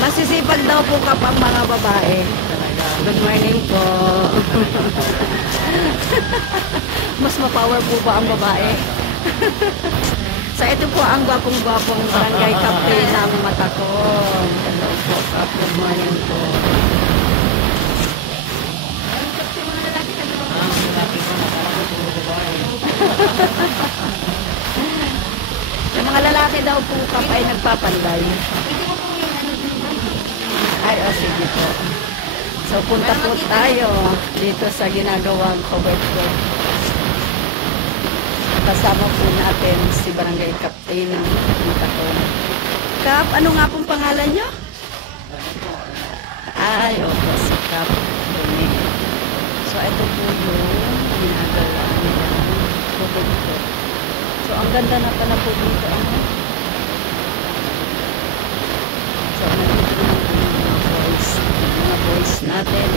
Masisipag daw po kapag mga babae. Good morning po. Mas mapower po ba ang babae? So ito po ang gwapong-gwapong barangay captain ng Matacong. Hello po, Kap. Good morning po. Yung mga lalaki daw po, Kap, ay nagpapanday. Ay, sige po. So punta po tayo dito sa ginagawang cover floor. Kasama po natin si Barangay Captain ng Matacong. Kap, ano nga pong pangalan nyo? Ay, opo, si Kap. So, ito po yung ginagawa nila. So, ang ganda na pala po dito. So, nandito naman ang mga boys natin.